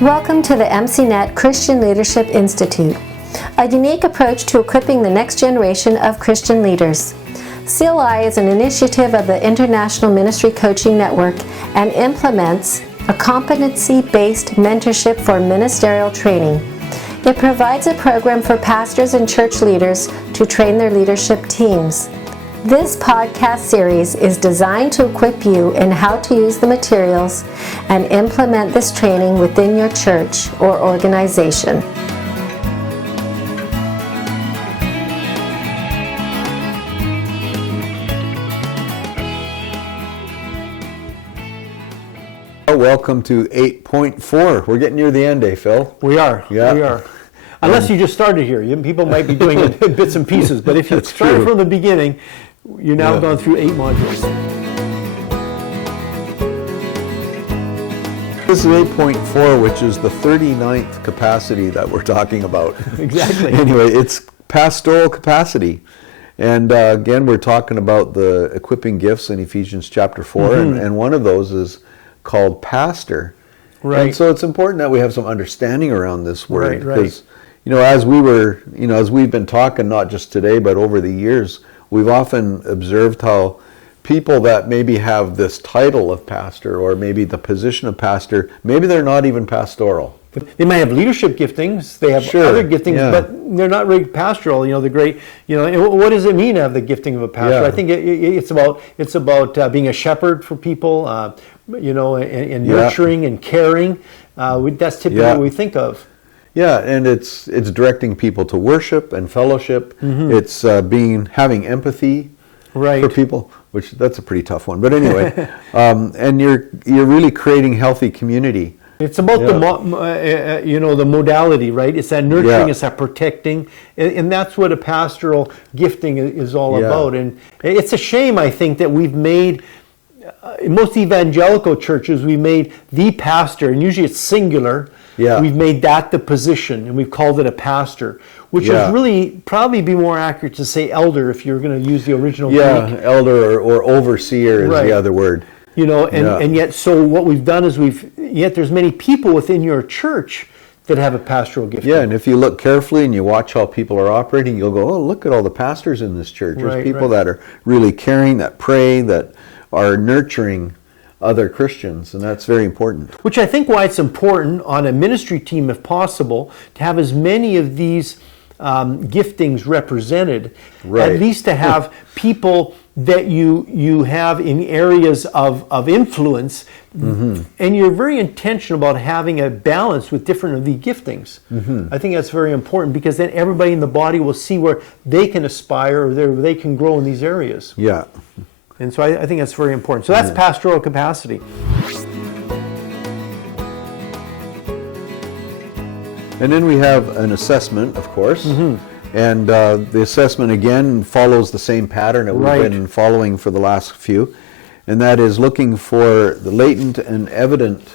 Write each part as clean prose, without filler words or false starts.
Welcome to the MCNet Christian Leadership Institute, a unique approach to equipping the next generation of Christian leaders. CLI is an initiative of the International Ministry Coaching Network and implements a competency-based mentorship for ministerial training. It provides a program for pastors and church leaders to train their leadership teams. This podcast series is designed to equip you in how to use the materials and implement this training within your church or organization. Welcome to 8.4. We're getting near the end, eh, Phil? We are. Yeah. We are. Unless you just started here. People might be doing it in bits and pieces, but if you start from the beginning, you're now gone through 8 modules. This is 8.4, which is the 39th capacity that we're talking about. Exactly. Anyway, it's pastoral capacity. And again, we're talking about the equipping gifts in Ephesians chapter 4, and one of those is called pastor. Right. And so it's important that we have some understanding around this word. Right. Because, as we've been talking, not just today, but over the years, we've often observed how people that maybe have this title of pastor or maybe the position of pastor, maybe they're not even pastoral. They might have leadership giftings, they have other giftings, but they're not really pastoral. The great, what does it mean to have the gifting of a pastor? Yeah. I think it's about being a shepherd for people, and nurturing and caring. That's typically what we think of. Yeah, and it's directing people to worship and fellowship. It's having empathy for people, which that's a pretty tough one. But anyway, and you're really creating healthy community. It's about the modality, right? It's that nurturing, it's that protecting, and that's what a pastoral gifting is all about. And it's a shame, I think, that we've made. In most evangelical churches, we made the pastor, and usually it's singular. Yeah. We've made that the position, and we've called it a pastor, which is really probably be more accurate to say elder if you're going to use the original Greek. Elder or overseer is the other word. And yet, so what we've done is yet there's many people within your church that have a pastoral gift. Yeah, and if you look carefully and you watch how people are operating, you'll go, oh, look at all the pastors in this church. There's people that are really caring, that pray, that are nurturing other Christians, and that's very important. Which I think why it's important on a ministry team, if possible, to have as many of these giftings represented. At least to have people that you have in areas of influence, and you're very intentional about having a balance with different of the giftings. I think that's very important, because then everybody in the body will see where they can aspire or they can grow in these areas. Yeah. And so I think that's very important. So that's pastoral capacity. And then we have an assessment, of course. And the assessment, again, follows the same pattern that we've been following for the last few. And that is looking for the latent and evident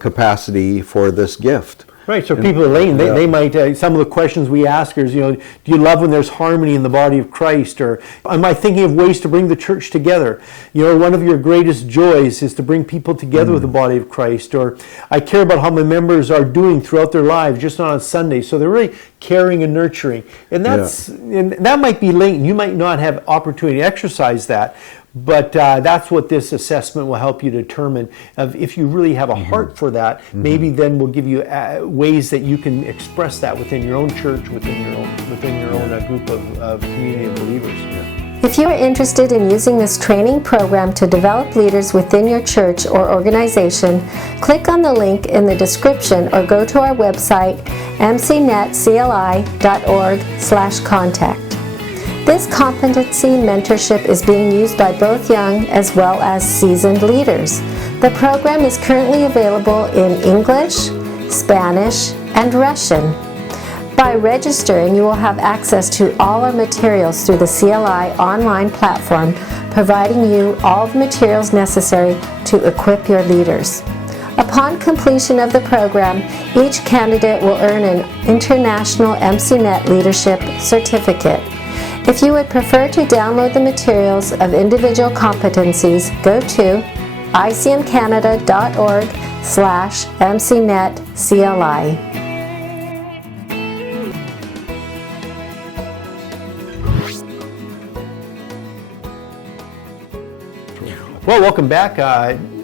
capacity for this gift. Right, so people are latent. They might, some of the questions we ask is, do you love when there's harmony in the body of Christ? Or am I thinking of ways to bring the church together? One of your greatest joys is to bring people together with the body of Christ. Or I care about how my members are doing throughout their lives, just not on Sunday. So they're really caring and nurturing. And and that might be latent. You might not have opportunity to exercise that. But that's what this assessment will help you determine. If you really have a heart for that, maybe then we'll give you ways that you can express that within your own church, within your own group of community of believers. If you are interested in using this training program to develop leaders within your church or organization, click on the link in the description or go to our website, mcnetcli.org/contact. This competency mentorship is being used by both young as well as seasoned leaders. The program is currently available in English, Spanish, and Russian. By registering, you will have access to all our materials through the CLI online platform, providing you all the materials necessary to equip your leaders. A Upon completion of the program, each candidate will earn an International MCNet Leadership Certificate. If you would prefer to download the materials of individual competencies, go to icmcanada.org/MCNetCLI. Well, welcome back.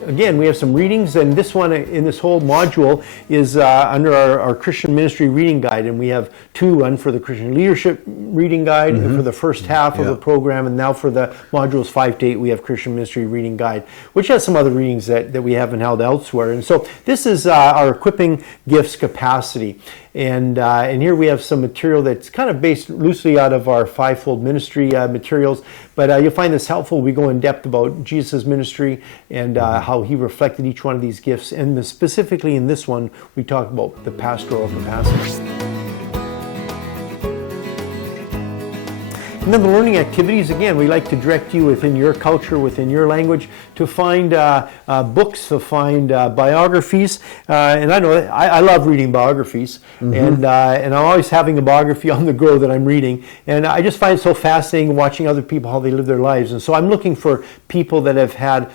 Again, we have some readings, and this one in this whole module is under our Christian Ministry Reading Guide, and we have two, one for the Christian Leadership Reading Guide for the first half of the program, and now for the modules 5 to 8 we have Christian Ministry Reading Guide, which has some other readings that we haven't held elsewhere. And so this is our Equipping Gifts Capacity. And here we have some material that's kind of based loosely out of our fivefold ministry materials, but you'll find this helpful. We go in depth about Jesus' ministry and how he reflected each one of these gifts, and specifically in this one, we talk about the pastoral capacity. And then the learning activities, again, we like to direct you within your culture, within your language, to find books, to find biographies. And I know I love reading biographies, and I'm always having a biography on the go that I'm reading. And I just find it so fascinating watching other people, how they live their lives. And so I'm looking for people that have had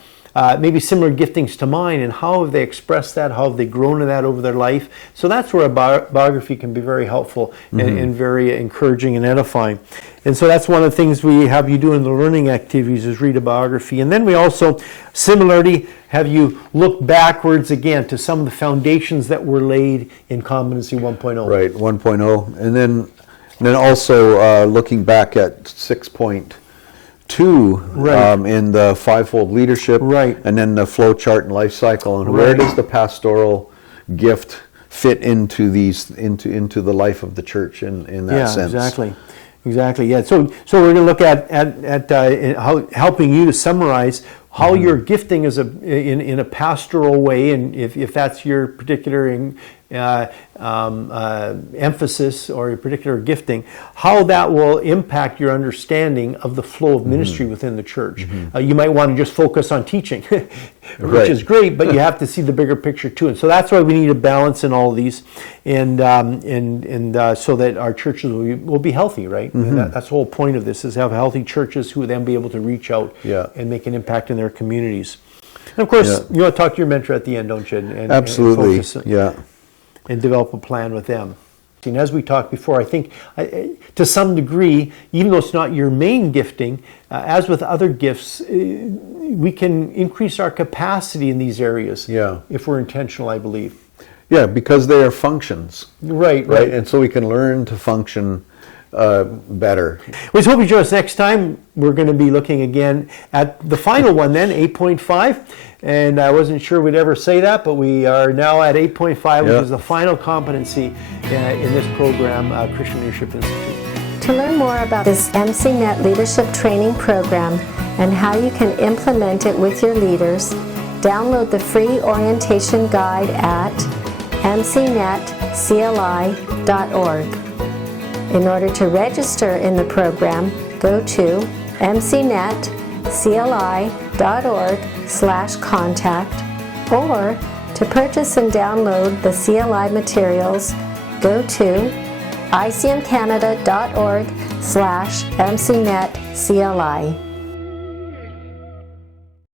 maybe similar giftings to mine, and how have they expressed that, how have they grown in that over their life. So that's where a biography can be very helpful and very encouraging and edifying. And so that's one of the things we have you do in the learning activities, is read a biography. And then we also, similarly, have you look backwards again to some of the foundations that were laid in Competency 1.0. Right, 1.0. And then also looking back at 6.2 in the fivefold leadership, and then the flow chart and life cycle, and where does the pastoral gift fit into into the life of the church in that sense? Exactly. Yeah. So we're going to look at how helping you to summarize how your gifting is in a pastoral way, and if that's your particular emphasis or your particular gifting, how that will impact your understanding of the flow of ministry within the church. You might want to just focus on teaching, which is great, but you have to see the bigger picture too. And so that's why we need a balance in all of these, and so that our churches will be healthy, right? And that's the whole point of this, is have healthy churches who will then be able to reach out and make an impact in their communities. And of course, you want to talk to your mentor at the end, don't you? And absolutely, and focus, and develop a plan with them. And as we talked before, I think to some degree, even though it's not your main gifting, as with other gifts, we can increase our capacity in these areas if we're intentional, I believe. Yeah, because they are functions. Right. And so we can learn to function better. We hope you join us next time. We're going to be looking again at the final one then, 8.5. And I wasn't sure we'd ever say that, but we are now at 8.5, which is the final competency in this program, Christian Leadership Institute. To learn more about this MCNet Leadership Training Program and how you can implement it with your leaders, download the free orientation guide at MCNetCLI.org. In order to register in the program, go to MCNetCLI.org/contact, or to purchase and download the CLI materials, go to icmcanada.org/MCNetCLI.